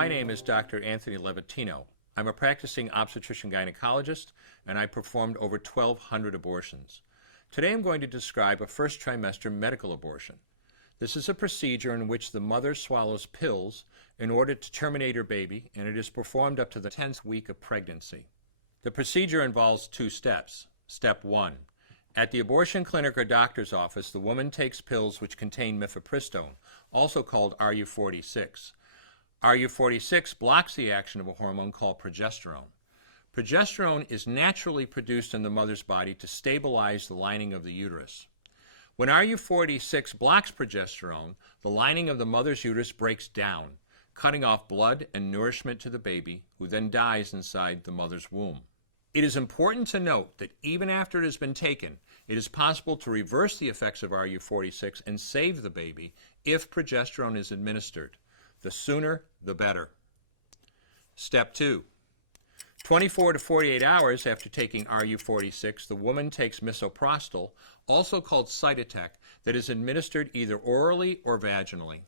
My name is Dr. Anthony Levatino. I'm a practicing obstetrician-gynecologist, and I performed over 1,200 abortions. Today I'm going to describe a first trimester medical abortion. This is a procedure in which the mother swallows pills in order to terminate her baby, and it is performed up to the 10th week of pregnancy. The procedure involves 2 steps. Step 1. At the abortion clinic or doctor's office, the woman takes pills which contain mifepristone, also called RU46. RU46 blocks the action of a hormone called progesterone. Progesterone is naturally produced in the mother's body to stabilize the lining of the uterus. When RU46 blocks progesterone, the lining of the mother's uterus breaks down, cutting off blood and nourishment to the baby, who then dies inside the mother's womb. It is important to note that even after it has been taken, it is possible to reverse the effects of RU46 and save the baby if progesterone is administered. The sooner, the better. Step 2. 24 to 48 hours after taking RU46, the woman takes misoprostol, also called Cytotec, that is administered either orally or vaginally.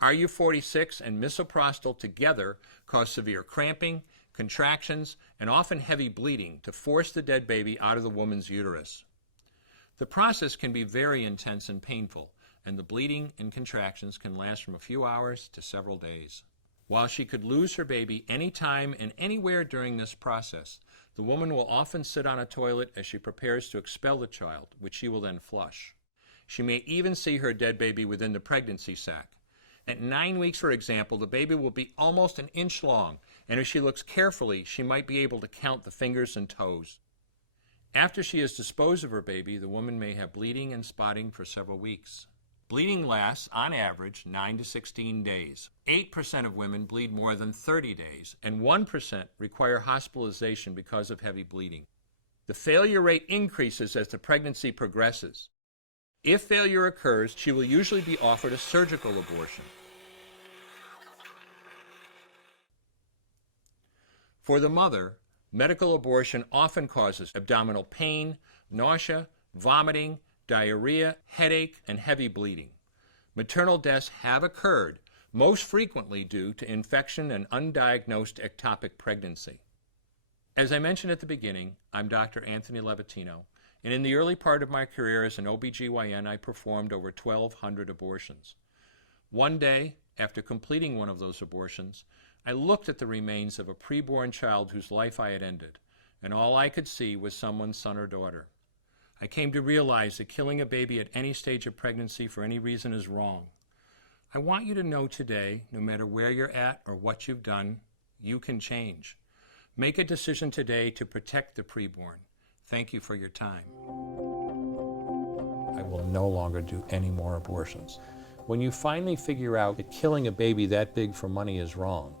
RU46 and misoprostol together cause severe cramping, contractions, and often heavy bleeding to force the dead baby out of the woman's uterus. The process can be very intense and painful, and the bleeding and contractions can last from a few hours to several days. While she could lose her baby anytime and anywhere during this process, the woman will often sit on a toilet as she prepares to expel the child, which she will then flush. She may even see her dead baby within the pregnancy sac. At 9 weeks, for example, the baby will be almost an inch long, and if she looks carefully, she might be able to count the fingers and toes. After she has disposed of her baby, the woman may have bleeding and spotting for several weeks. Bleeding lasts, on average, 9 to 16 days. 8% of women bleed more than 30 days, and 1% require hospitalization because of heavy bleeding. The failure rate increases as the pregnancy progresses. If failure occurs, she will usually be offered a surgical abortion. For the mother, medical abortion often causes abdominal pain, nausea, vomiting, diarrhea, headache, and heavy bleeding. Maternal deaths have occurred, most frequently due to infection and undiagnosed ectopic pregnancy. As I mentioned at the beginning, I'm Dr. Anthony Levatino, and in the early part of my career as an OBGYN, I performed over 1,200 abortions. One day, after completing one of those abortions, I looked at the remains of a preborn child whose life I had ended, and all I could see was someone's son or daughter. I came to realize that killing a baby at any stage of pregnancy for any reason is wrong. I want you to know today, no matter where you're at or what you've done, you can change. Make a decision today to protect the preborn. Thank you for your time. I will no longer do any more abortions. When you finally figure out that killing a baby that big for money is wrong,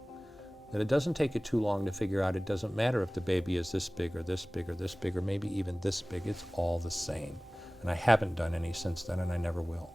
that it doesn't take you too long to figure out it doesn't matter if the baby is this big or this big or this big or maybe even this big, it's all the same. And I haven't done any since then, and I never will.